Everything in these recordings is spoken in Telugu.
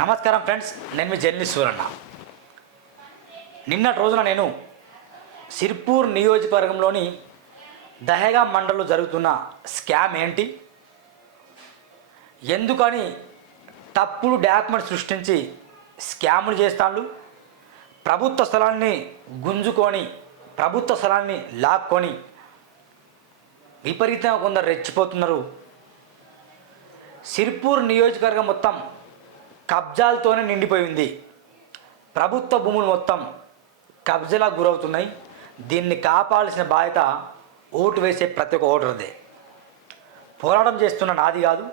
నమస్కారం ఫ్రెండ్స్ నేను మీ జర్నీ సూరన్న. నిన్నటి రోజున నేను సిర్పూర్ నియోజకవర్గంలోని దహేగా మండలంలో జరుగుతున్న స్కామ్ ఏంటి? ఎందుకని తప్పుడు డాక్యుమెంట్ సృష్టించి స్కాములు చేస్తాళ్ళు? ప్రభుత్వ స్థలాన్ని గుంజుకొని ప్రభుత్వ స్థలాన్ని లాక్కొని విపరీతంగా కొందరు రెచ్చిపోతున్నారు. సిర్పూర్ నియోజకవర్గం మొత్తం కబ్జాలతోనే నిండిపోయింది. ప్రభుత్వ భూములు మొత్తం కబ్జలా గురవుతున్నాయి. దీన్ని కాపాడాల్సిన బాధ్యత ఓటు వేసే ప్రతి ఒక్క ఓటర్దే. పోరాటం చేస్తున్న నాది కాదు.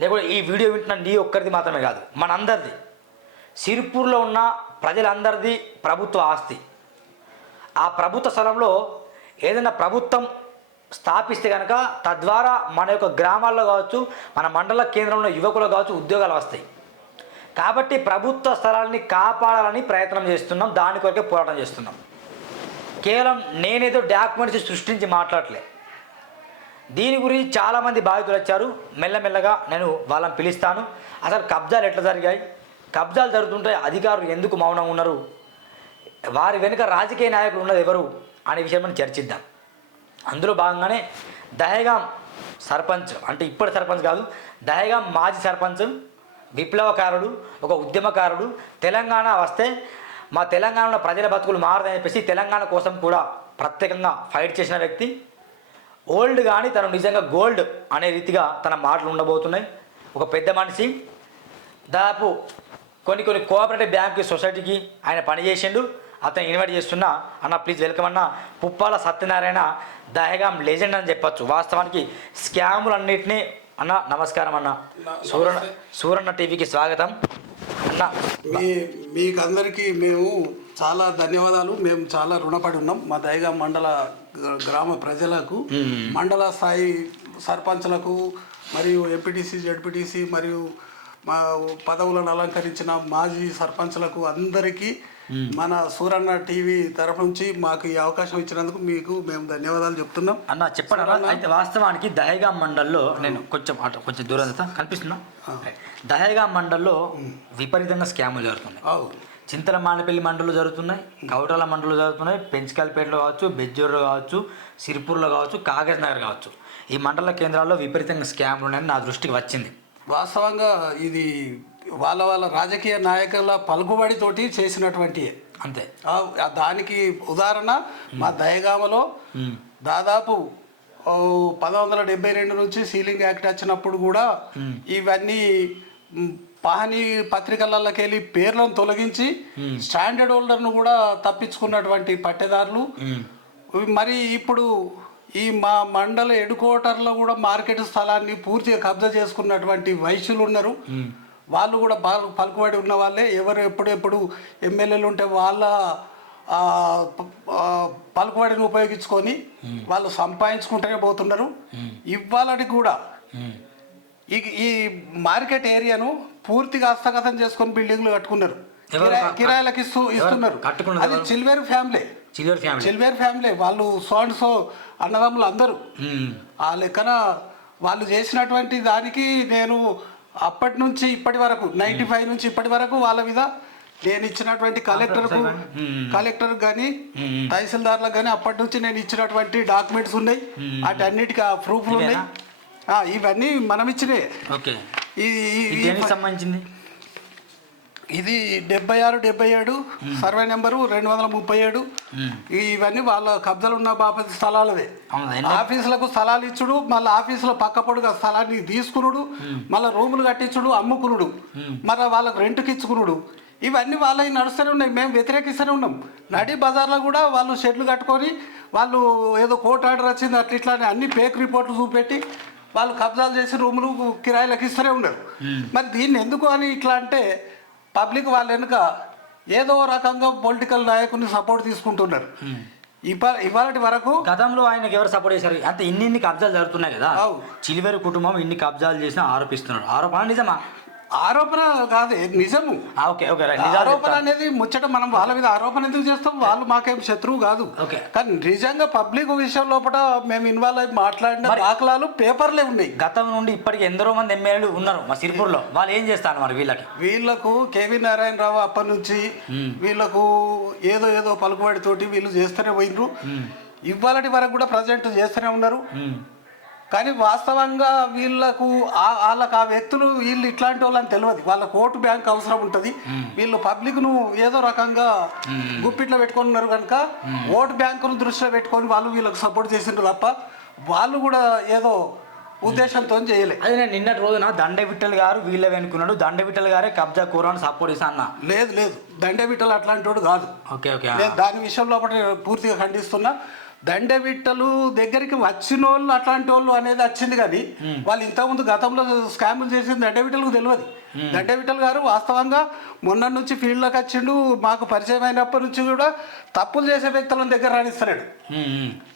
లేకపోతే ఈ వీడియో వింటున్న నీ ఒక్కరిది మాత్రమే కాదు మనందరిది. సిరిపూర్లో ఉన్న ప్రజలందరిది ప్రభుత్వ ఆస్తి. ఆ ప్రభుత్వ స్థలంలో ఏదైనా ప్రభుత్వం స్థాపిస్తే కనుక తద్వారా మన యొక్క గ్రామాల్లో కావచ్చు మన మండల కేంద్రంలో యువకులు కావచ్చు ఉద్యోగాలు వస్తాయి. కాబట్టి ప్రభుత్వ స్థలాల్ని కాపాడాలని ప్రయత్నం చేస్తున్నాం దాని కొరకే పోరాటం చేస్తున్నాం. కేవలం నేనేదో డాక్యుమెంట్స్ సృష్టించి మాట్లాడలే. దీని గురించి చాలామంది బాధితులు వచ్చారు. మెల్లమెల్లగా నేను వాళ్ళని పిలుస్తాను. అసలు కబ్జాలు ఎట్లా జరిగాయి? కబ్జాలు జరుగుతుంటే అధికారులు ఎందుకు మౌనంగా ఉన్నారు? వారి వెనుక రాజకీయ నాయకులు ఉన్నది ఎవరు? అనే విషయం మనం చర్చిద్దాం. అందులో భాగంగానే దహేగాం సర్పంచ్ అంటే ఇప్పటి సర్పంచ్ కాదు దహేగాం మాజీ సర్పంచ్ విప్లవకారుడు ఒక ఉద్యమకారుడు. తెలంగాణ వస్తే మా తెలంగాణలో ప్రజల బతుకులు మారదని చెప్పేసి తెలంగాణ కోసం కూడా ప్రత్యేకంగా ఫైట్ చేసిన వ్యక్తి. ఓల్డ్ కానీ తను నిజంగా గోల్డ్ అనే రీతిగా తన మాటలు ఉండబోతున్నాయి. ఒక పెద్ద మనిషి. దాదాపు కొన్ని కొన్ని కోఆపరేటివ్ బ్యాంక్ సొసైటీకి ఆయన పనిచేసిండు అతను ఇన్వైట్ చేస్తున్నా అన్న ప్లీజ్ వెల్కమ్ అన్న. పుప్పాల సత్యనారాయణ దహగాం లెజెండ్ అని చెప్పచ్చు. వాస్తవానికి స్కాములన్నింటినీ అన్న నమస్కారం అన్న. సూరన్న సూరన్న టీవీకి స్వాగతం. అన్న మీ మీకు అందరికీ మేము చాలా ధన్యవాదాలు. మేము చాలా రుణపడి ఉన్నాం మా దయగా మండల గ్ర- గ్రామ ప్రజలకు మండల స్థాయి సర్పంచ్లకు మరియు ఎంపీటీసీ జడ్పీటీసీ మరియు మా పదవులను అలంకరించిన మాజీ సర్పంచ్లకు అందరికీ మన సూరన్న టీవీ తరఫు నుంచి మాకు ఈ అవకాశం ఇచ్చినందుకు మీకు మేము ధన్యవాదాలు చెప్తున్నాం. అన్న చెప్పండి అయితే వాస్తవానికి దహేగా మండల్లో నేను కొంచెం అటు కొంచెం దూరం కనిపిస్తున్నా దహేగా మండల్లో విపరీతంగా స్కాములు జరుగుతున్నాయి. చింతల మానపల్లి మండలు జరుగుతున్నాయి కౌటాల మండలు జరుగుతున్నాయి పెంచకల్పేటలో కావచ్చు బెజ్జూరులో కావచ్చు సిరిపూర్లో కావచ్చు కాగజ్ నగర్ కావచ్చు. ఈ మండల కేంద్రాల్లో విపరీతంగా స్కామ్లు ఉన్నాయని నా దృష్టికి వచ్చింది. వాస్తవంగా ఇది వాళ్ళ వాళ్ళ రాజకీయ నాయకుల పలుకుబడితోటి చేసినటువంటి అంతే. దానికి ఉదాహరణ మా దయగామలో దాదాపు పంతొమ్మిది వందల డెబ్బై రెండు నుంచి సీలింగ్ యాక్ట్ వచ్చినప్పుడు కూడా ఇవన్నీ పహని పత్రికలకి వెళ్ళి పేర్లను తొలగించి స్టాండర్డ్ హోల్డర్ను కూడా తప్పించుకున్నటువంటి పట్టేదారులు. మరి ఇప్పుడు ఈ మా మండల ఎడుకోటర్లో కూడా మార్కెట్ స్థలాన్ని పూర్తిగా కబ్జా చేసుకున్నటువంటి వైశ్యులు ఉన్నారు. వాళ్ళు కూడా బాగా పలుకుబడి ఉన్న వాళ్ళే. ఎవరు ఎప్పుడెప్పుడు ఎమ్మెల్యేలు ఉంటే వాళ్ళ పలుకుబడిని ఉపయోగించుకొని వాళ్ళు సంపాదించుకుంటూనే పోతున్నారు. ఇవ్వాలని కూడా ఈ ఈ మార్కెట్ ఏరియాను పూర్తిగా హస్తగతం చేసుకొని బిల్డింగ్లు కట్టుకున్నారు. కిరాయిలకు ఇస్తూ ఇస్తున్నారు. అది? చిల్వేరు ఫ్యామిలీ. చిల్వేరు ఫ్యామిలీ. వాళ్ళు సో అండ్ సో అన్నదమ్ములు అందరూ. ఆ లెక్కన వాళ్ళు చేసినటువంటి దానికి నేను అప్పటి నుంచి ఇప్పటి వరకు నైంటీ ఫైవ్ నుంచి ఇప్పటి వరకు వాళ్ళ మీద నేను ఇచ్చినటువంటి కలెక్టర్కు కలెక్టర్ కానీ తహసీల్దార్లకు కానీ అప్పటి నుంచి నేను ఇచ్చినటువంటి డాక్యుమెంట్స్ ఉన్నాయి. వాటి అన్నిటికీ ఆ ప్రూఫ్లు ఉన్నాయి. ఇవన్నీ మనం ఇచ్చినాయి ఈ సంబంధించింది? ఇది డెబ్బై ఆరు డెబ్బై ఏడు సర్వే నెంబరు రెండు వందల ముప్పై ఏడు. ఇవన్నీ వాళ్ళ కబ్జాలు ఉన్న బాపతి స్థలాలవే. ఆఫీసులకు స్థలాలు ఇచ్చుడు మళ్ళీ ఆఫీసులో పక్క పొడుగా స్థలాన్ని తీసుకునుడు మళ్ళీ రూములు కట్టించుడు అమ్ముకునుడు మళ్ళీ వాళ్ళకు రెంట్కి ఇచ్చుకునుడు ఇవన్నీ వాళ్ళవి నడుస్తూనే ఉన్నాయి మేము వ్యతిరేకిస్తూనే ఉన్నాం. నడి బజార్లో కూడా వాళ్ళు షెడ్లు కట్టుకొని వాళ్ళు ఏదో కోర్టు ఆర్డర్ వచ్చింది అట్లా ఇట్లా అని అన్ని ఫేక్ రిపోర్ట్లు చూపెట్టి వాళ్ళు కబ్జాలు చేసి రూములు కిరాయిలకు ఇస్తూనే ఉన్నారు. మరి దీన్ని ఎందుకు అని ఇట్లా అంటే పబ్లిక్ వాళ్ళ వెనుక ఏదో రకంగా పొలిటికల్ నాయకుని సపోర్ట్ తీసుకుంటున్నారు. ఇవాళ వరకు గతంలో ఆయనకు ఎవరు సపోర్ట్ చేశారు? అంత ఇన్ని ఇన్ని కబ్జాలు జరుగుతున్నాయి కదా. చిలివేరు కుటుంబం ఇన్ని కబ్జాలు చేసినా ఆరోపిస్తున్నారు. ఆరోపణ నిజమా? ఆరోపణ కాదే నిజము. ఓకే ఓకే ఆరోపణ. అనేది ముచ్చట మనం వాళ్ళ మీద ఆరోపణ ఎందుకు చేస్తాం? వాళ్ళు మాకేం శత్రువు కాదు. ఓకే. కానీ నిజంగా పబ్లిక్ విషయం లోపల మేము ఇన్వాల్వ్ అయి మాట్లాడిన దాఖలాలు పేపర్లే ఉన్నాయి. గతం నుండి ఇప్పటికి ఎందరో మంది ఎమ్మెల్యేలు ఉన్నారు మా సిరిపూర్లో. వాళ్ళు ఏం చేస్తాను మరి వీళ్ళకి? వీళ్ళకు కేవీ నారాయణరావు అప్పటి నుంచి వీళ్ళకు ఏదో ఏదో పలుకుబడి తోటి వీళ్ళు చేస్తూనే పోయినరు. ఇవాళటి వరకు కూడా ప్రజెంట్ చేస్తూనే ఉన్నారు. కానీ వాస్తవంగా వీళ్ళకు వాళ్ళకు ఆ వ్యక్తులు వీళ్ళు ఇట్లాంటి వాళ్ళని తెలియదు వాళ్ళకు ఓటు బ్యాంక్ అవసరం ఉంటుంది. వీళ్ళు పబ్లిక్ను ఏదో రకంగా గుప్పిట్లో పెట్టుకొని ఉన్నారు కనుక ఓటు బ్యాంకును దృష్టిలో పెట్టుకొని వాళ్ళు వీళ్ళకి సపోర్ట్ చేసిండ్రు తప్ప వాళ్ళు కూడా ఏదో ఉద్దేశంతో చేయలే. అదే నేను నిన్నటి రోజున దండ విట్టల్ గారు వీళ్ళ వెనుకున్నాడు. దండ విట్టల్ గారే కబ్జా కూరని సపోర్ట్ ఇస్తా అన్న లేదు లేదు. దండబిట్టలు అట్లాంటి వాడు కాదు. ఓకే ఓకే దాని విషయంలో పూర్తిగా ఖండిస్తున్నా. దండబిట్టలు దగ్గరికి వచ్చిన వాళ్ళు అట్లాంటి వాళ్ళు అనేది వచ్చింది కానీ వాళ్ళు ఇంతకుముందు గతంలో స్కాములు చేసింది దండబిట్టలకు తెలియదు. దండబిట్టలు గారు వాస్తవంగా మొన్న నుంచి ఫీల్డ్లోకి వచ్చిండు. మాకు పరిచయం అయినప్పటి నుంచి కూడా తప్పులు చేసే వ్యక్తులను దగ్గర రాణిస్తున్నాడు.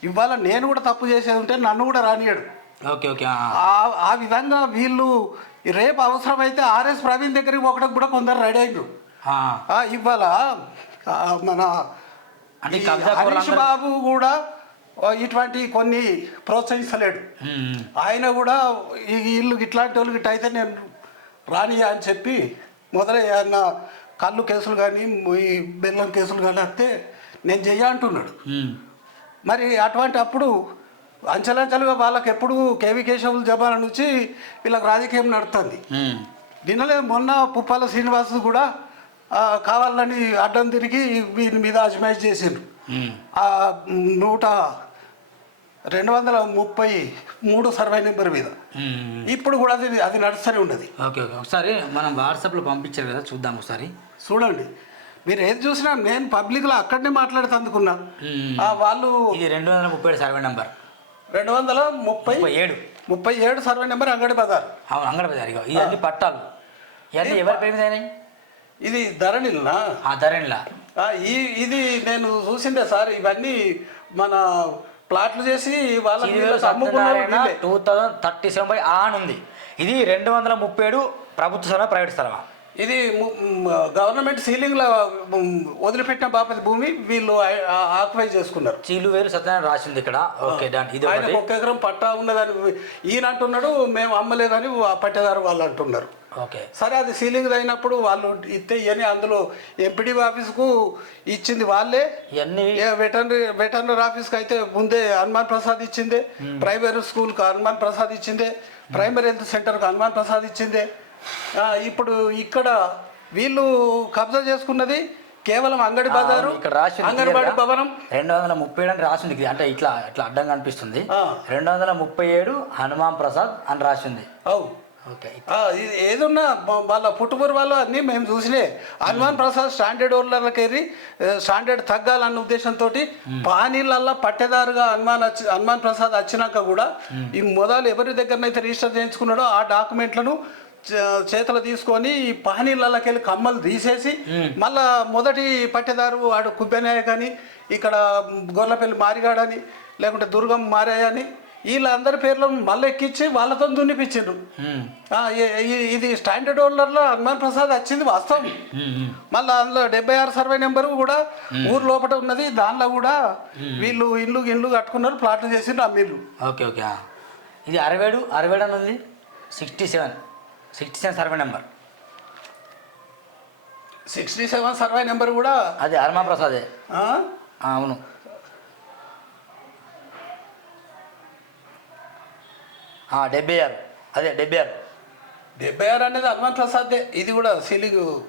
ఇవాళ నేను కూడా తప్పు చేసేది ఉంటే నన్ను కూడా రానియాడు. ఓకే ఓకే ఆ. విధంగా వీళ్ళు రేపు అవసరమైతే ఆర్ఎస్ ప్రవీణ్ దగ్గరికి ఒకటికి కూడా కొందరు రెడీ అయ్యారు ఇవాళ మన హరీష్ బాబు కూడా ఇటువంటి కొన్ని ఉమ్. ఆయన కూడా ఈ ఇల్లు ఇట్లాంటి వాళ్ళు గిట్ట అయితే నేను రానియా అని చెప్పి మొదలై ఆయన కళ్ళు కేసులు కానీ ఈ బెల్లం కేసులు కానీ వస్తే నేను చెయ్య అంటున్నాడు. మరి అటువంటి అప్పుడు అంచెలంచెలుగా వాళ్ళకి ఎప్పుడు కేవీ కేశవులు జమాన నుంచి వీళ్ళకి రాజకీయం నడుస్తుంది ఉమ్. నిన్నలే మొన్న పుప్పాల శ్రీనివాస్ కూడా కావాలని అడ్డం తిరిగి వీరి మీద అజమాయిష్ చేసిండ్రు నూట రెండు వందల ముప్పై మూడు సర్వే నెంబర్ మీద. ఇప్పుడు కూడా అది అది నడుస్తూనే ఉన్నది. Okay okay. ఒకసారి మనం వాట్సాప్లో పంపించారు కదా చూద్దాం ఒకసారి. చూడండి. మీరు ఏది చూసినా నేను పబ్లిక్లో అక్కడనే మాట్లాడితే అందుకున్నా. ఆ, వాళ్ళు ఇది రెండు వందల ముప్పై ఏడు సర్వే నెంబర్. రెండు వందల ముప్పై ఏడు. ముప్పై ఏడు సర్వే నెంబర్ అంగడి బజార్. అవును అంగడి బజార్ ఇగో. ఇవన్నీ పట్టాలు. ఇవన్నీ ఎవరి పేరు మీద అయినాయి? ఇది ధరణిల్నా? ఆ ధరణిలా. ఈ ఇది నేను చూసిందే సార్ ఇవన్నీ మన ప్లాట్లు చేసి వీళ్ళే. Two thousand thirty seven by on ఉంది. ఇది రెండు వందల ముప్పై ఏడు ప్రభుత్వ స్థలమా ప్రైవేట్ స్థలమా? ఇది గవర్నమెంట్ సీలింగ్లో మ్, వదిలిపెట్టిన బాపతి భూమి వీళ్ళు ఆక్యుపై చేసుకున్నారు. చీలు వేరు సత్యనారాయణ రాసింది ఇక్కడ. ఓకే డన్ ఇది ఆయన ఒక్క ఎకరం పట్టా ఉన్నదని ఈయన అంటున్నాడు మేము అమ్మలేదని ఆ పట్టేదారు వాళ్ళు అంటున్నారు. ఓకే. సరే అది సీలింగ్ అయినప్పుడు వాళ్ళు ఇస్తే ఇవన్నీ అందులో ఎంపీడీ ఆఫీస్కు ఇచ్చింది వాళ్ళే. ఇవన్నీ ఏ వెటర్నరీ వెటర్నరీ ఆఫీస్కి అయితే ముందే హనుమాన్ ప్రసాద్ ఇచ్చిందే. ప్రైమరీ స్కూల్కి హనుమాన్ ప్రసాద్ ఇచ్చిందే. ప్రైమరీ హెల్త్ సెంటర్కి హనుమాన్ ప్రసాద్ ఇచ్చిందే. ఇప్పుడు ఇక్కడ వీళ్ళు కబ్జా చేసుకున్నది కేవలం అంగడి బజారు ఇక్కడ రాసింది అంగన్వాడి. భవనం. రెండు వందల ముప్పై ఏడు అని రాసింది. అంటే ఇట్లా ఇట్లా అడ్డంగా అనిపిస్తుంది. రెండు వందల ముప్పై ఏడు హనుమాన్ ప్రసాద్ అని రాసింది. ఇది ఏదున్నా వాళ్ళ పుట్టుబడి వాళ్ళు అన్నీ మేము చూసినే. హనుమాన్ ప్రసాద్ స్టాండర్డ్ ఓళ్ళకి వెళ్ళి స్టాండర్డ్ తగ్గాలన్న ఉద్దేశంతో పానీళ్ళల్లో పట్టేదారుగా హనుమాన్ వచ్చి హనుమాన్ ప్రసాద్ వచ్చినాక కూడా ఈ మొదలు ఎవరి దగ్గరనైతే రిజిస్టర్ చేయించుకున్నాడో ఆ డాక్యుమెంట్లను చే- చేతులు తీసుకొని ఈ పహనీళ్ళకి వెళ్ళి కమ్మలు తీసేసి మళ్ళా మొదటి పట్టేదారు వాడు కుబ్బెనాయ కానీ ఇక్కడ గొర్రెపల్లి మారిగాడని లేకుంటే దుర్గం మారాయని వీళ్ళందరి పేర్లు మళ్ళీ ఎక్కించి వాళ్ళతో ఈ- ఇది స్టాండర్డ్ ఓనర్లో హనుమాన్ ప్రసాద్ వచ్చింది వాస్తవం. మళ్ళీ అందులో డెబ్బై ఆరు సర్వే నెంబరు కూడా ఊరు లోపల ఉన్నది దానిలో కూడా వీళ్ళు ఇల్లు ఇల్లు కట్టుకున్నారు ప్లాట్లు చేసిండ్రు అమ్మిర్రు ఓకే ఓకే. ఇది అరవేడు అరవేడు అని ఉంది? Sixty seven sixty seven survey number. Sixty seven survey number కూడా అది హనుమాన్ ప్రసాదే. అవును. డెబ్బై ఆరు. అదే డెబ్బై ఆరు. డెబ్బై ఆరు అనేది హనుమాన్ ప్రసాదే ఇది కూడా సీలింగ్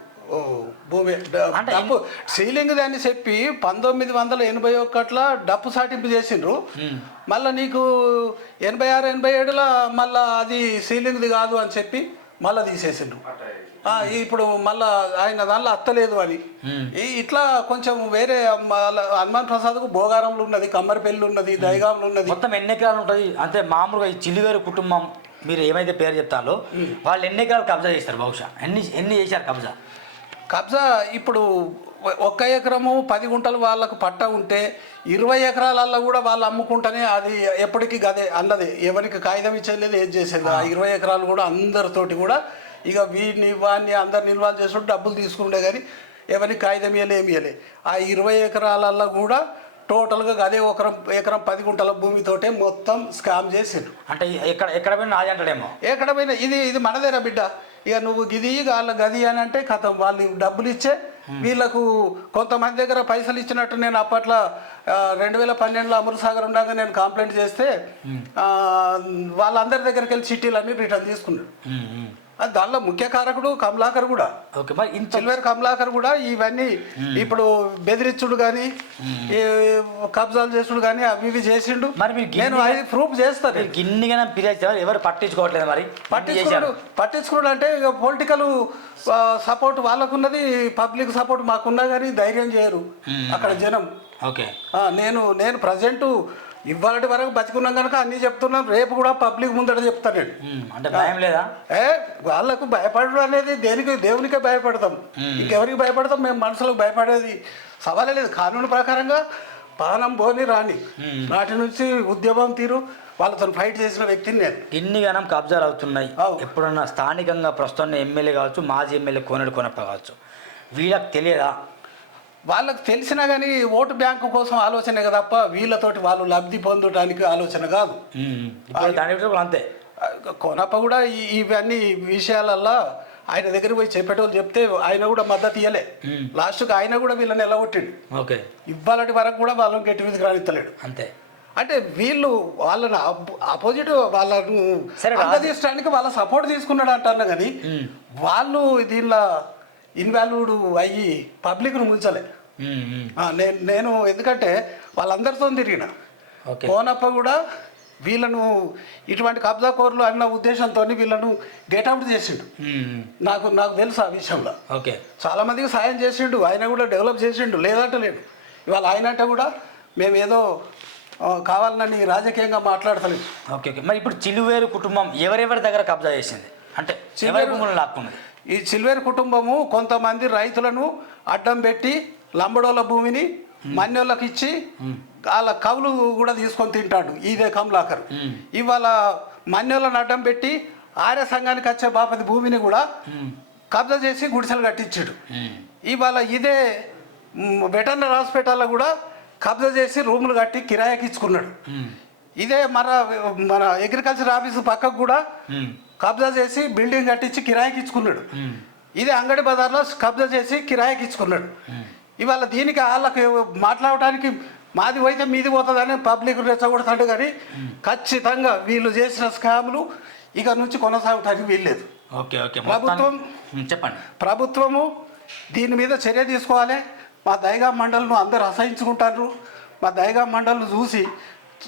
భూమి డ- అంటే డప్పు సీలింగ్ అని చెప్పి పంతొమ్మిది వందల ఎనభై ఒకటిలో డప్పు సాటింపు చేసిండ్రు. మళ్ళీ నీకు ఎనభై ఆరు ఎనభై ఏడులో మళ్ళీ అది సీలింగ్ది కాదు అని చెప్పి మళ్ళీ తీసేసిండ్రు. ఇప్పుడు మళ్ళా ఆయన దానిలో అత్తలేదు అని ఇట్లా కొంచెం వేరే హనుమాన్ ప్రసాద్కు భోగారంలో ఉన్నది కమ్మరిపల్లి ఉన్నది దయగాంలో ఉన్నది. మొత్తం ఎన్ని ఎకరాలు ఉంటుంది అంటే మామూలుగా ఈ చిల్లివేరు కుటుంబం మీరు ఏమైతే పేరు చెప్తారో వాళ్ళు ఎన్ని ఎకరాలు కబ్జా చేస్తారు బహుశా? ఎన్ని ఎన్ని చేశారు కబ్జా? కబ్జా ఇప్పుడు ఒక్క ఎకరము పది గుంటలు వాళ్ళకు పట్ట ఉంటే ఇరవై ఎకరాలల్లో కూడా వాళ్ళు అమ్ముకుంటేనే అది ఎప్పటికీ గదే అన్నది ఎవరికి కాగితం ఇచ్చేది లేదు ఏం చేసేది ఆ. ఇరవై ఎకరాలు కూడా అందరితోటి కూడా ఇక వీడిని వాడిని అందరిని ఇన్వాల్వ్ చేసుకుంటూ డబ్బులు తీసుకుంటే కానీ ఎవరిని కాగితం ఇవ్వలే ఏమి ఇవ్వలే ఆ ఇరవై ఎకరాలల్లో కూడా టోటల్గా అదే ఒకరం ఎకరం పది గుంటల భూమితోటే మొత్తం స్కామ్ చేసిండ్రు అంటే ఎక్కడ ఎక్కడ పోయినా నాది అంటాడేమో? ఎక్కడ పోయినా ఇది ఇది మనదేరా బిడ్డ. ఇక నువ్వు గిది వాళ్ళ గది అని అంటే కథం. వాళ్ళు డబ్బులు ఇచ్చే వీళ్ళకు కొంతమంది దగ్గర పైసలు ఇచ్చినట్టు నేను అప్పట్లో రెండు వేల పన్నెండులో అమృతసాగర్ ఉండగా నేను కంప్లైంట్ చేస్తే వాళ్ళందరి దగ్గరికి వెళ్ళి చిట్టీలన్నీ రిటర్న్ తీసుకున్నాడు. దానిలో ముఖ్య కారకుడు కమలాకర్ కూడా. ఓకే మరి ఇంత సిల్వేర్ కమలాకర్ కూడా ఇవన్నీ ఇప్పుడు బెదిరించుడు కానీ కబ్జాలు చేసుడు కానీ అవి ఇవి చేసిండు. మరి మీరు నేను అది ప్రూఫ్ చేస్తాను గిన్నిగా ఫిర్యాదు ఎవరు పట్టించుకోవట్లేదు మరి? పట్టించుకున్నాడు పట్టించుకున్నాడు అంటే ఇక పొలిటికల్ సపోర్ట్ వాళ్ళకున్నది పబ్లిక్ సపోర్ట్ మాకున్నా కానీ ధైర్యం చేయరు. అక్కడ జనం. ఓకే. నేను నేను ప్రజెంట్ ఇవాళ వరకు బతికున్నాం కనుక అన్నీ చెప్తున్నాను రేపు కూడా పబ్లిక్ ముందట చెప్తాను నేను. అంటే భయం లేదా? ఏ వాళ్ళకు భయపడడం అనేది దేనికి దేవునికే భయపడతాం. ఇంకెవరికి భయపడతాం? మేము మనుషులకు భయపడేది సవాలే లేదు. కానూను ప్రకారంగా పానం పోని రాని నాటి నుంచి ఉద్యమం తీరు. వాళ్ళతో ఫైట్ చేసిన వ్యక్తిని నేను. ఇన్ని గణం కబ్జాలు అవుతున్నాయి. అవు. ఎప్పుడన్నా స్థానికంగా ప్రస్తుతం ఎమ్మెల్యే కావచ్చు మాజీ ఎమ్మెల్యే కోనడు కొనప్ప కావచ్చు. వీళ్ళకి తెలియదా? వాళ్ళకి తెలిసినా కానీ ఓటు బ్యాంకు కోసం ఆలోచనే కదా తప్ప వీళ్ళతోటి వాళ్ళు లబ్ధి పొందడానికి ఆలోచన కాదు. దాని అంతే. కొనప్ప కూడా ఇవన్నీ విషయాలల్లో ఆయన దగ్గరికి పోయి చెప్పేటోళ్ళు చెప్తే ఆయన కూడా మద్దతు ఇయ్యలే. మ్మ్. లాస్ట్కి ఆయన కూడా వీళ్ళని ఎల్లగొట్టిండు ఓకే. ఇవ్వాలటి వరకు కూడా వాళ్ళని గట్టి మీదకి రానిత్తలేడు. అంతే. అంటే వీళ్ళు వాళ్ళని అపోజిట్ వాళ్ళను అంగదీయడానికి వాళ్ళ సపోర్ట్ తీసుకున్నాడు అంటున్నా కానీ. వాళ్ళు దీనిలో ఇన్వాల్వ్డ్ అయ్యి పబ్లిక్ను ముంచలే. నేను నేను ఎందుకంటే వాళ్ళందరితో తిరిగిన. ఓకే. కోనప్ప కూడా వీళ్ళను ఇటువంటి కబ్జా కోర్లు అన్న ఉద్దేశంతో వీళ్ళను గెట్అవుట్ చేసిండు. నాకు నాకు తెలుసు ఆ విషయంలో. ఓకే. చాలా మందికి సాయం చేసిండు ఆయన కూడా డెవలప్ చేసిండు లేదంటే లేడు. ఇవాళ ఆయన అంటే కూడా మేము ఏదో కావాలని రాజకీయంగా మాట్లాడతలేదు. Okay okay. మరి ఇప్పుడు చిలువేరు కుటుంబం ఎవరెవరి దగ్గర కబ్జా చేసింది? అంటే ఎవరి చిలువేరు- భూములు లాక్కున్నది ఈ సిల్వేర్ కుటుంబము కొంతమంది రైతులను అడ్డం పెట్టి లంబడోళ్ళ భూమిని మన్నోళ్ళకి ఇచ్చి వాళ్ళ కవులు కూడా తీసుకొని తింటాడు ఇదే కమలాకర్. ఇవాళ మన్నోళ్ళని అడ్డం పెట్టి ఆర్య సంఘానికి వచ్చే బాపతి భూమిని కూడా కబ్జా చేసి గుడిసెలు కట్టించాడు. ఇవాళ ఇదే వెటర్నరీ హాస్పిటల్లో కూడా కబ్జా చేసి రూములు కట్టి కిరాయికి ఇచ్చుకున్నాడు. ఇదే మన మన అగ్రికల్చర్ ఆఫీసు పక్కకు కూడా కబ్జా చేసి బిల్డింగ్ కట్టించి కిరాయికి ఇచ్చుకున్నాడు. ఇదే అంగడి బజార్లో కబ్జా చేసి కిరాయికి ఇచ్చుకున్నాడు. ఇవాళ దీనికి వాళ్ళకి మాట్లాడటానికి మాది పోయితే మీది పోతుందని పబ్లిక్ రెచ్చగొడతాడు కానీ ఖచ్చితంగా వీళ్ళు చేసిన స్కాములు ఇక నుంచి కొనసాగటానికి వీల్లేదు. Okay okay. ప్రభుత్వం- చెప్పండి. ప్రభుత్వము దీని మీద చర్య తీసుకోవాలి. మా దైగా మండలను అందరు అసహించుకుంటారు. మా దైగా మండలను చూసి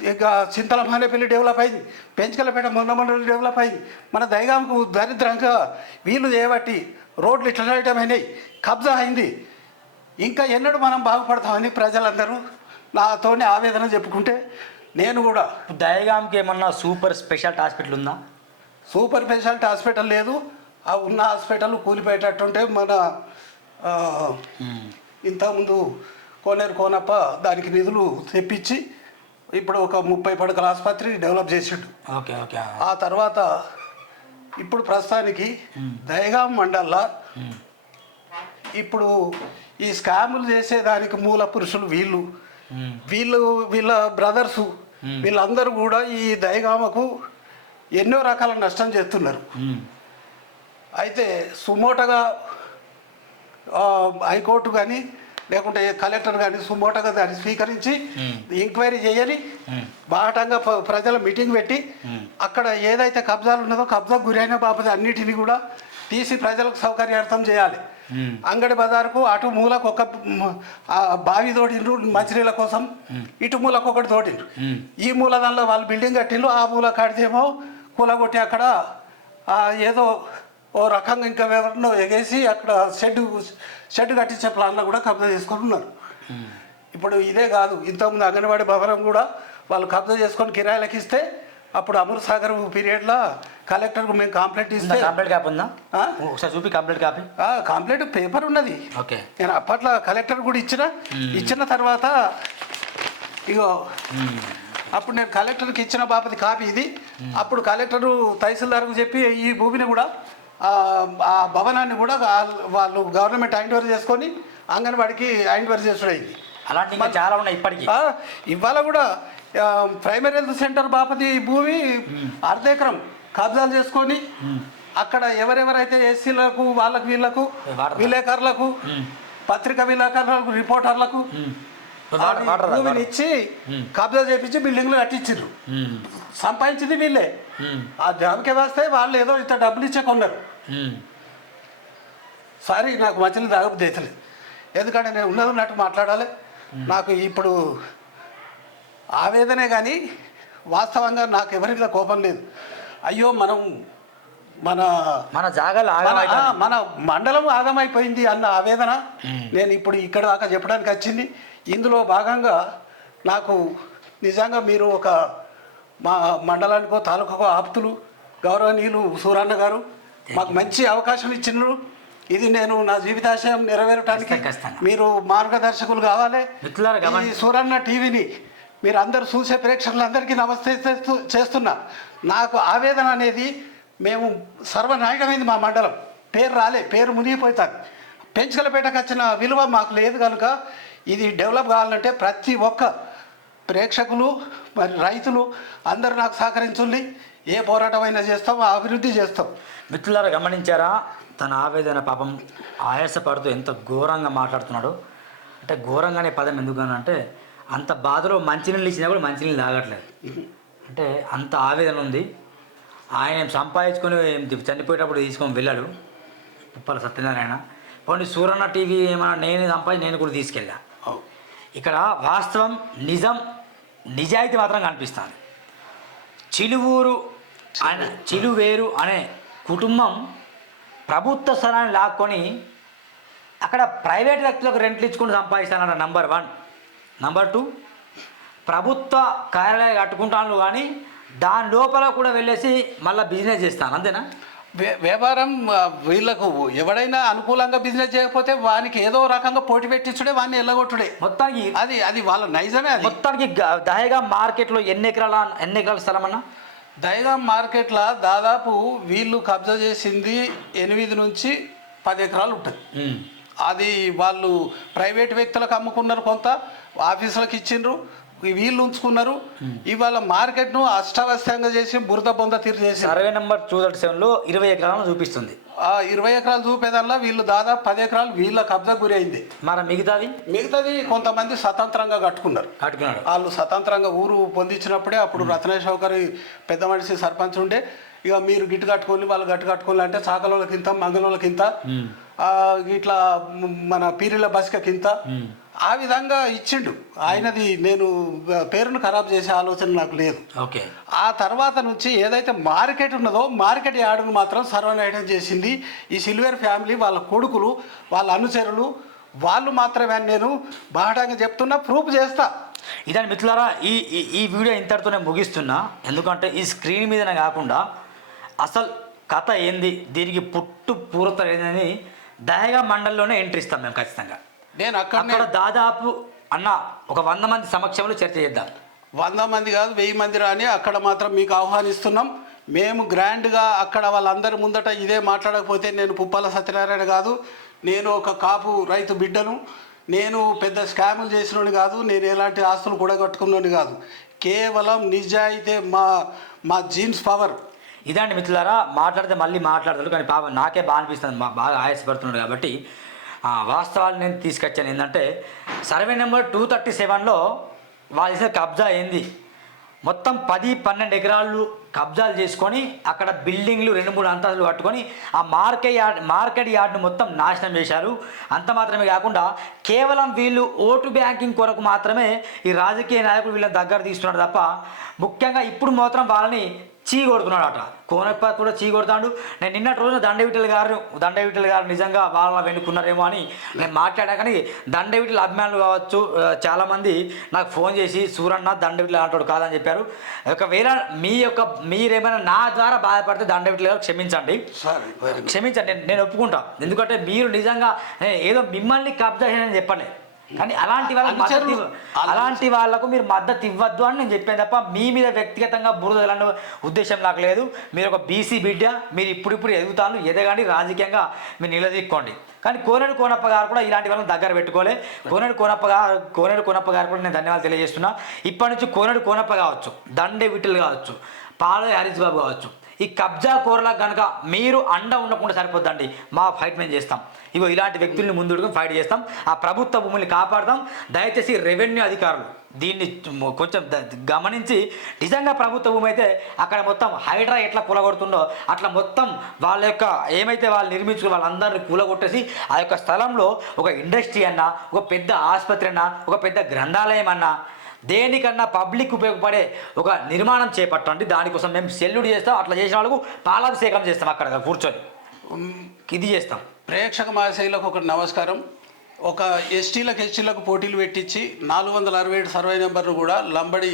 ఇక చింతల మానేపల్లి డెవలప్ అయింది. పెంచకలపేట మొన్న మండలి డెవలప్ అయింది. మన దైగాంకు దరిద్రంగా వీళ్ళు చేయబట్టి రోడ్లు ఇట్లా అయినాయి. కబ్జా అయింది. ఇంకా ఎన్నడూ మనం బాగుపడతామని ప్రజలందరూ నాతోనే ఆవేదన చెప్పుకుంటే నేను కూడా దయగాంకి ఏమన్నా సూపర్ స్పెషాలిటీ హాస్పిటల్ ఉందా? సూపర్ స్పెషాలిటీ హాస్పిటల్ లేదు. ఆ ఉన్న హాస్పిటల్ కూలిపోయేటట్టుంటే మన ఇంతకుముందు కోనేరు కోనప్ప దానికి నిధులు తెప్పించి ఇప్పుడు ఒక ముప్పై పడకల ఆసుపత్రి డెవలప్ చేసిండు. ఓకే ఓకే ఆ. తర్వాత ఇప్పుడు ప్రస్తుతానికి దయగాం మండల్లో ఇప్పుడు ఈ స్కాములు చేసేదానికి మూల పురుషులు వీళ్ళు. వీళ్ళు వీళ్ళ బ్రదర్సు వీళ్ళందరూ కూడా ఈ దయగామకు ఎన్నో రకాల నష్టం చేస్తున్నారు. అయితే సుమోటగా హైకోర్టు కానీ లేకుంటే కలెక్టర్ కానీ సుమోటగా దాన్ని స్వీకరించి ఎంక్వైరీ చేయని బాటంగా ప్రజల మీటింగ్ పెట్టి అక్కడ ఏదైతే కబ్జాలు ఉన్నదో కబ్జా గురైన బాపతి అన్నిటిని కూడా తీసి ప్రజలకు సౌకర్యార్థం చేయాలి. అంగడి బజార్కు అటు మూలకు ఒక బావి తోడిండ్రు మంచినీళ్ళ కోసం ఇటు మూలకు ఒకటి తోడిండ్రు ఈ మూల దానిలో వాళ్ళు బిల్డింగ్ కట్టిండ్రు ఆ మూల కడితేమో కూలగొట్టి అక్కడ ఏదో ఓ రకంగా ఇంకా ఎవరినో ఎగేసి అక్కడ షెడ్ షెడ్ కట్టించే ప్లాన్లో కూడా కబ్జా చేసుకొని ఉన్నారు ఇప్పుడు ఇదే కాదు ఇంతకుముందు అంగన్వాడీ భవనం కూడా వాళ్ళు కబ్జా చేసుకొని కిరాయిలకు ఇస్తే అప్పుడు అమృత్ సాగర్ పీరియడ్లో కలెక్టర్కు మేము కంప్లైంట్ ఇస్తే కంప్లీట్ కాపీ ఉందా? ఒకసారి చూపి కంప్లీట్ కాపీ కంప్లైంట్ పేపర్ ఉన్నది. ఓకే. నేను అప్పట్లో కలెక్టర్ కూడా ఇచ్చిన ఇచ్చిన తర్వాత ఇగో అప్పుడు నేను కలెక్టర్కి ఇచ్చిన బాపతి కాపీ ఇది. అప్పుడు కలెక్టరు తహసీల్దార్కు చెప్పి ఈ భూమిని కూడా ఆ- భవనాన్ని కూడా వాళ్ళ- గవర్నమెంట్ హ్యాండ్ ఓవర్ చేసుకొని అంగన్వాడికి హ్యాండ్ ఓవర్ చేసుడు అయింది అలాంటి ఇంకా చాలా ఉన్నాయి ఇప్పటికీ. ఇవాళ కూడా ప్రైమరీ హెల్త్ సెంటర్ బాపతి భూమి అర్ధ ఎకరం కబ్జాలు చేసుకొని అక్కడ ఎవరెవరైతే ఎస్సీలకు వాళ్ళకు వీళ్ళకు. విలేకరులకు. పత్రికా విలేకరులకు రిపోర్టర్లకు భూమిని. ఇచ్చి. కబ్జా చేపించి బిల్డింగ్లు కట్టించారు. సంపాదించింది వీళ్ళే. ఆ జాబికే వస్తే వాళ్ళు ఏదో ఇంత డబ్బులు ఇచ్చే కొన్నారు. సారీ నాకు మధ్యలో తాగబుద్ధి అవుతలేదు ఎందుకంటే నేను ఉన్నది ఉన్నట్టు మాట్లాడాలి నాకు ఇప్పుడు ఆవేదనే కానీ వాస్తవంగా నాకు ఎవరి మీద కోపం లేదు అయ్యో మనం మన మన జాగాలు మన మండలం ఆగమైపోయింది అన్న ఆవేదన నేను ఇప్పుడు ఇక్కడ దాకా చెప్పడానికి వచ్చింది ఇందులో భాగంగా నాకు నిజంగా మీరు ఒక మా మండలానికో తాలూకాకో ఆప్తులు గౌరవనీయులు సూరన్న గారు మాకు మంచి అవకాశం ఇచ్చినారు. ఇది నేను నా జీవితాశయం నెరవేరటానికి. మీరు మార్గదర్శకులు కావాలి. ఈ సూరన్న టీవీని మీరు అందరు చూసే ప్రేక్షకులందరికీ నమస్తే చేస్తూ చేస్తున్నా. నాకు ఆవేదన అనేది మేము సర్వనాయకమైంది మా మండలం. పేరు రాలే పేరు మునిగిపోతాను పెంచుకలపేటకు వచ్చిన విలువ మాకు లేదు కనుక ఇది డెవలప్ కావాలంటే ప్రతి ఒక్క ప్రేక్షకులు మరి రైతులు అందరూ నాకు సహకరించుండి. ఏ పోరాటమైనా చేస్తాం అభివృద్ధి చేస్తాం. మిత్రులారా గమనించారా? తన ఆవేదన పాపం ఆయాసపడుతూ ఎంత ఘోరంగా మాట్లాడుతున్నాడు. అంటే ఘోరంగానే పదం ఎందుకనంటే అంటే అంత బాధలో మంచినీళ్ళు ఇచ్చినా కూడా మంచినీళ్ళు తాగట్లేదు. అంటే అంత ఆవేదన ఉంది. ఆయన సంపాదించుకొని చనిపోయేటప్పుడు తీసుకొని వెళ్ళాడు. ఉప్పల సత్యనారాయణ. పోనీ సూరన్న టీవీ ఏమన్నా నేను సంపాదించి నేను కూడా తీసుకెళ్ళా. ఇక్కడ వాస్తవం నిజం నిజాయితీ మాత్రం కనిపిస్తుంది. చిలువూరు అనే చిలువేరు అనే కుటుంబం ప్రభుత్వ స్థలాన్ని లాక్కొని అక్కడ ప్రైవేట్ వ్యక్తులకు రెంట్లు ఇచ్చుకుని సంపాదిస్తానంట నంబర్ వన్. నంబర్ టూ ప్రభుత్వ కార్యాలయాలు కట్టుకుంటాను కానీ దాని లోపల కూడా వెళ్ళేసి మళ్ళీ బిజినెస్ చేస్తాను అంతేనా? వ్యాపారం వీళ్ళకు ఎవడైనా అనుకూలంగా బిజినెస్ చేయకపోతే వానికి ఏదో రకంగా పోటీ పెట్టించుడే వాడిని ఎల్లగొట్టుడే. మొత్తానికి అది అది వాళ్ళ నైజమే అది. మొత్తానికి గ- దహేగా మార్కెట్లో ఎన్ని ఎకరాల ఎన్ని ఎకరాల స్థలం అన్నా దైగాం మార్కెట్లో దాదాపు వీళ్ళు కబ్జా చేసింది ఎనిమిది నుంచి పది ఎకరాలు ఉంటుంది. అది వాళ్ళు ప్రైవేట్ వ్యక్తులకు అమ్ముకున్నారు కొంత ఆఫీసులకు ఇచ్చిండ్రు. వీళ్ళు ఉంచుకున్నారు. ఇవాళ మార్కెట్ను అష్టావస్థంగా చేసి బురద బొంద తీరు చేసి సర్వే నెంబర్ టూ థర్టీ సెవెన్లో ఇరవై ఎకరాలను చూపిస్తుంది. ఆ ఇరవై ఎకరాలు చూపేదానిలో వీళ్ళు దాదాపు పది ఎకరాలు వీళ్ళ కబ్జా గురి అయింది. మరి మిగతాది మిగతాది కొంతమంది స్వతంత్రంగా కట్టుకున్నారు. కట్టుకున్నాడు వాళ్ళు స్వతంత్రంగా ఊరు పొందించినప్పుడే అప్పుడు రత్నేశ్వర గారి పెద్ద మనిషి సర్పంచ్ ఉండే. ఇక మీరు గిట్టు కట్టుకొని వాళ్ళు గట్టు కట్టుకోవాలి అంటే చాకలోళ్ళకి ఇంత మంగళోళ్ళకి ఇంత ఇట్లా మన పీరిల బస్కకి ఇంత ఉమ్. ఆ విధంగా ఇచ్చిండు. ఆయనది నేను పేరును ఖరాబ్ చేసే ఆలోచన నాకు లేదు. ఓకే. ఆ తర్వాత నుంచి ఏదైతే మార్కెట్ ఉన్నదో మార్కెట్ యార్డును మాత్రం సర్వనాశనం చేసింది. ఈ సిల్వర్ ఫ్యామిలీ వాళ్ళ కొడుకులు వాళ్ళ అనుచరులు వాళ్ళు మాత్రమే అని నేను బాహటంగా చెప్తున్నా ప్రూఫ్ చేస్తా. ఇదని మిత్రులారా ఈ ఈ- ఈ వీడియో ఇంతటితోనే ముగిస్తున్నా. ఎందుకంటే ఈ స్క్రీన్ మీదనే కాకుండా అసలు కథ ఏంది దీనికి పుట్టు పూరత ఏందని దయగా మండలిలోనే ఎంట్రీ ఇస్తాం మేము ఖచ్చితంగా. నేను అక్కడ దాదాపు అన్న ఒక వంద మంది సమక్షంలో చర్చ చేద్దాం. వంద మంది కాదు వెయ్యి మంది రాని అక్కడ మాత్రం మీకు ఆహ్వానిస్తున్నాం. మేము గ్రాండ్గా అక్కడ వాళ్ళందరి ముందట ఇదే మాట్లాడకపోతే నేను పుప్పాల సత్యనారాయణ కాదు. నేను ఒక కాపు రైతు బిడ్డను. నేను పెద్ద స్కాములు చేసినోని కాదు నేను ఎలాంటి ఆస్తులు కూడా కట్టుకున్నోని కాదు. కేవలం నిజాయితీ మా మా జీన్స్ పవర్. ఇదండి మిత్రులారా మాట్లాడితే మళ్ళీ మాట్లాడతారు కానీ పాపం నాకే బాగా అనిపిస్తుంది మా బాగా ఆయాసపడుతున్నాడు కాబట్టి వాస్తవాలు నేను తీసుకొచ్చాను. ఏంటంటే సర్వే నెంబర్ టూ థర్టీ సెవెన్లో వాళ్ళు చేసిన కబ్జా ఏంది? మొత్తం పది పన్నెండు ఎకరాలు కబ్జాలు చేసుకొని అక్కడ బిల్డింగ్లు రెండు మూడు అంతస్తులు కట్టుకొని ఆ మార్కెట్ యార్డ్ మార్కెట్ యార్డ్ను మొత్తం నాశనం చేశారు. అంత మాత్రమే కాకుండా కేవలం వీళ్ళు ఓటు బ్యాంకింగ్ కొరకు మాత్రమే ఈ రాజకీయ నాయకులు వీళ్ళని దగ్గర తీస్తున్నారు తప్ప ముఖ్యంగా ఇప్పుడు మాత్రం వాళ్ళని చీ కొడుతున్నాడు అట కోనప్ప కూడా చీ కొడతాడు. నేను నిన్నటి రోజున దండవిటల్ గారు దండవిటల్ గారు నిజంగా వాళ్ళ వెనుకున్నారేమో అని నేను మాట్లాడా కానీ దండవిటల్ అభిమానులు కావచ్చు చాలామంది నాకు ఫోన్ చేసి సూరన్న దండవిటల్ అంటాడు కాదని చెప్పారు. ఒకవేళ మీ యొక్క మీరేమైనా నా ద్వారా బాధపడితే దండవిటల్ గారు క్షమించండి. క్షమించండి నేను నేను ఒప్పుకుంటా. ఎందుకంటే మీరు నిజంగా ఏదో మిమ్మల్ని కబ్జా చేయని చెప్పలే కానీ అలాంటి వాళ్ళకి అలాంటి వాళ్ళకు మీరు మద్దతు ఇవ్వద్దు అని నేను చెప్పాను తప్ప మీ మీద వ్యక్తిగతంగా బురద ఉద్దేశం నాకు లేదు. మీరు ఒక బీసీ బిడ్డ మీరు ఇప్పుడిప్పుడు ఎదుగుతాను ఎదగండి రాజకీయంగా మీరు నిలదీక్కోండి. కానీ కోనేరు కోనప్ప గారు కూడా ఇలాంటి వాళ్ళని దగ్గర పెట్టుకోలే. కోనేరు కోనప్ప గారు కోనేరు కోనప్ప గారు కూడా నేను ధన్యవాదాలు తెలియజేస్తున్నా. ఇప్పటి నుంచి కోనేరు కోనప్ప కావచ్చు దండే విఠల్ కావచ్చు పాల హరీష్ బాబు కావచ్చు ఈ కబ్జా కూరలకు కనుక మీరు అండ ఉండకుండా సరిపోద్దండి. మా ఫైట్ మేము చేస్తాం. ఇగో ఇలాంటి వ్యక్తుల్ని ముందుకు ఫైట్ చేస్తాం. ఆ ప్రభుత్వ భూముల్ని కాపాడతాం దయచేసి రెవెన్యూ అధికారులు దీన్ని కొంచెం గమనించి నిజంగా ప్రభుత్వ భూమి అయితే అక్కడ మొత్తం హైడ్రా ఎట్లా కూలగొడుతుందో అట్లా మొత్తం వాళ్ళ యొక్క ఏమైతే వాళ్ళు నిర్మించుకుని వాళ్ళందరినీ కూలగొట్టేసి ఆ యొక్క స్థలంలో ఒక ఇండస్ట్రీ అన్నా ఒక పెద్ద ఆసుపత్రి అన్నా ఒక పెద్ద గ్రంథాలయం అన్నా దేనికన్నా పబ్లిక్ ఉపయోగపడే ఒక నిర్మాణం చేపట్టండి. దానికోసం మేము సెల్యూట్ చేస్తాం. అట్లా చేసిన వాళ్ళకు పాలాభిషేకం చేస్తాం అక్కడ కూర్చొని. ఇది చేస్తాం. ప్రేక్షక మహాశైలకు ఒక నమస్కారం. ఒక ఎస్టీలకు ఎస్టీలకు పోటీలు పెట్టించి నాలుగు వందల అరవై ఏడు సర్వే నెంబర్ను కూడా లంబడి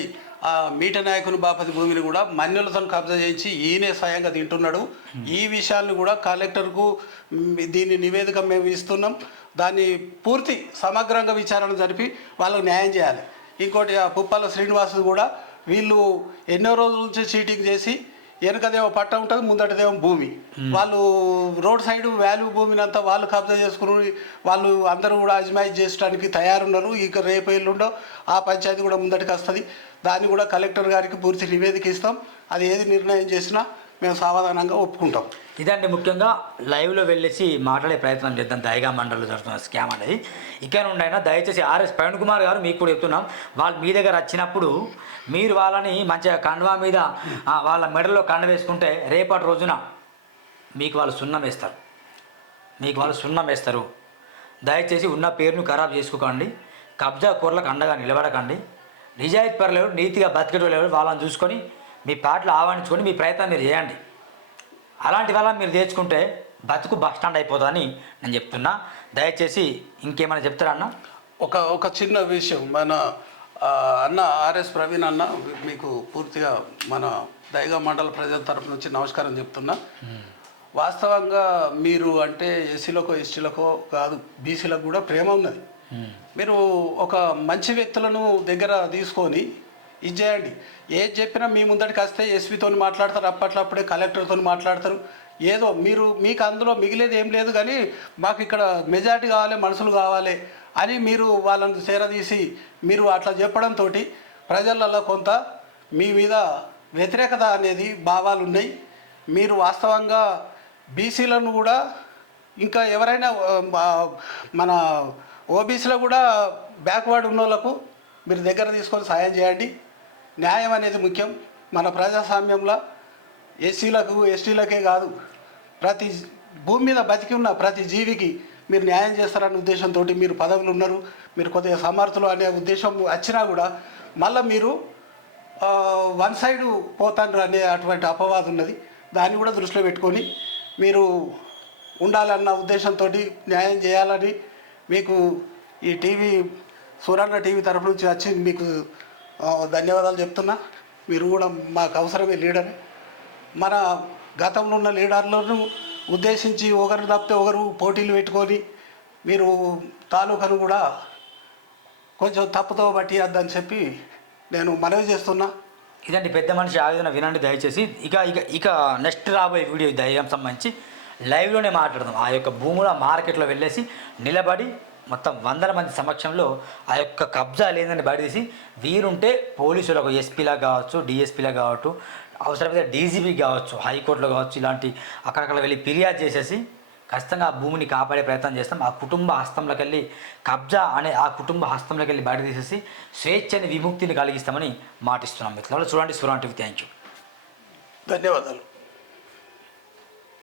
ఆ మీట నాయకుని బాపతి భూమిని కూడా మన్యులతో కబ్జా చేయించి ఈయనే స్వయంగా తింటున్నాడు. ఈ విషయాన్ని కూడా కలెక్టర్కు దీని నివేదిక మేము ఇస్తున్నాం. దాన్ని పూర్తి సమగ్రంగా విచారణ జరిపి వాళ్ళకు న్యాయం చేయాలి. ఇంకోటి ఆ పుప్పాల శ్రీనివాసు కూడా వీళ్ళు ఎన్నో రోజుల నుంచి చీటింగ్ చేసి వెనకదేమో పట్ట ఉంటుంది ముందటిదేమో భూమి. వాళ్ళు రోడ్ సైడ్ వాల్యూ భూమిని అంతా వాళ్ళు కబ్జా చేసుకుని వాళ్ళు అందరూ కూడా అజమాయిష్ చేయడానికి తయారున్నారు. ఇక రేపు ఎల్లుండో ఆ పంచాయతీ కూడా ముందటికి వస్తుంది. దాన్ని కూడా కలెక్టర్ గారికి పూర్తి నివేదిక ఇస్తాం. అది ఏది నిర్ణయం చేసినా మేము సావధానంగా ఒప్పుకుంటాం. ఇదండి ముఖ్యంగా లైవ్లో వెళ్ళేసి మాట్లాడే ప్రయత్నం చేద్దాం. దయగా మండలిలో జరుగుతున్న స్కామ్ అనేది. ఇక్కడ ఉండైనా దయచేసి ఆర్ఎస్ ప్రవీణ్ కుమార్ గారు మీకు కూడా చెప్తున్నాం. వాళ్ళు మీ దగ్గర వచ్చినప్పుడు మీరు వాళ్ళని మంచిగా కండువా మీద వాళ్ళ మెడలో కండ వేసుకుంటే రేపటి రోజున మీకు వాళ్ళు సున్నం వేస్తారు. మీకు వాళ్ళు సున్నం వేస్తారు. దయచేసి ఉన్న పేరును ఖరాబ్ చేసుకోకండి. కబ్జా కూరలకు అండగా నిలబడకండి. నిజాయితీ పర్లేదు నీతిగా బతికేటోళ్ళు వాళ్ళని చూసుకొని మీ పాటలు ఆహ్వానించుకొని మీ ప్రయత్నం మీరు చేయండి. అలాంటి వాళ్ళని మీరు తెచ్చుకుంటే బతుకు బస్ స్టాండ్ అయిపోతుందని నేను చెప్తున్నా. దయచేసి ఇంకేమైనా చెప్తారా అన్న? ఒక ఒక చిన్న విషయం. మన అన్న ఆర్ఎస్ ప్రవీణ్ అన్న మీకు పూర్తిగా మన దైగా మండల ప్రజల తరపు నుంచి నమస్కారం చెప్తున్నా. వాస్తవంగా మీరు అంటే ఎస్సీలకో ఎస్టీలకో కాదు బీసీలకు కూడా ప్రేమ ఉన్నది. మీరు ఒక మంచి వ్యక్తులను దగ్గర తీసుకొని ఇది చేయండి. ఏది చెప్పినా మీ ముందటికి వస్తే ఎస్పీతో మాట్లాడతారు అప్పట్లప్పుడే కలెక్టర్తో మాట్లాడతారు. ఏదో మీరు మీకు అందులో మిగిలేదు ఏం లేదు కానీ మాకు ఇక్కడ మెజారిటీ కావాలి మనుషులు కావాలి అని మీరు వాళ్ళని చేరదీసి మీరు అట్లా చెప్పడంతో ప్రజలలో కొంత మీ మీద వ్యతిరేకత అనేది భావాలు ఉన్నాయి. మీరు వాస్తవంగా బీసీలను కూడా ఇంకా ఎవరైనా మన ఓబీసీలో కూడా బ్యాక్వర్డ్ ఉన్న వాళ్ళకు మీరు దగ్గర తీసుకొని సాయం చేయండి. న్యాయం అనేది ముఖ్యం. మన ప్రజాస్వామ్యంలో ఎస్సీలకు ఎస్టీలకే కాదు ప్రతి భూమి మీద బతికి ఉన్న ప్రతి జీవికి మీరు న్యాయం చేస్తారనే ఉద్దేశంతో మీరు పదవులు ఉన్నారు. మీరు కొద్దిగా సమర్థులు అనే ఉద్దేశం వచ్చినా కూడా మళ్ళీ మీరు వన్ సైడ్ పోతాండ్రు అనే అటువంటి అపవాదం ఉన్నది. దాన్ని కూడా దృష్టిలో పెట్టుకొని మీరు ఉండాలన్న ఉద్దేశంతో న్యాయం చేయాలని మీకు ఈ టీవీ సురన్న టీవీ తరఫు నుంచి వచ్చి మీకు ధన్యవాదాలు చెప్తున్నా. మీరు కూడా మాకు అవసరమే లీడర్. మన గతంలో ఉన్న లీడర్లను ఉద్దేశించి ఒకరు తప్పితే ఒకరు పోటీలు పెట్టుకొని మీరు తాలూకాను కూడా కొంచెం తప్పుతో పట్టియద్దని చెప్పి నేను మనవి చేస్తున్నా. ఇదండి పెద్ద మనిషి ఆవేదన వినండి దయచేసి. ఇక ఇక ఇక నెక్స్ట్ రాబోయే వీడియో దయ్యం సంబంధించి లైవ్లోనే మాట్లాడదాం. ఆ యొక్క భూముల మార్కెట్లో వెళ్ళేసి నిలబడి మొత్తం వందల మంది సమక్షంలో ఆ యొక్క కబ్జా లేదని బయటతీసి వీరుంటే పోలీసులకు ఎస్పీలా కావచ్చు డిఎస్పీలా కావచ్చు అవసరమైతే డీజీపీ కావచ్చు హైకోర్టులో కావచ్చు ఇలాంటి అక్కడక్కడ వెళ్ళి ఫిర్యాదు చేసేసి ఖచ్చితంగా ఆ భూమిని కాపాడే ప్రయత్నం చేస్తాం. ఆ కుటుంబ హస్తంలోకి వెళ్ళి కబ్జా అనే ఆ కుటుంబ హస్తంలోకి వెళ్ళి బయట తీసేసి స్వేచ్ఛని విముక్తిని కలిగిస్తామని మాటిస్తున్నాం. మిత్రులు చూడండి సురాన్ టీవీ థ్యాంక్ యూ ధన్యవాదాలు.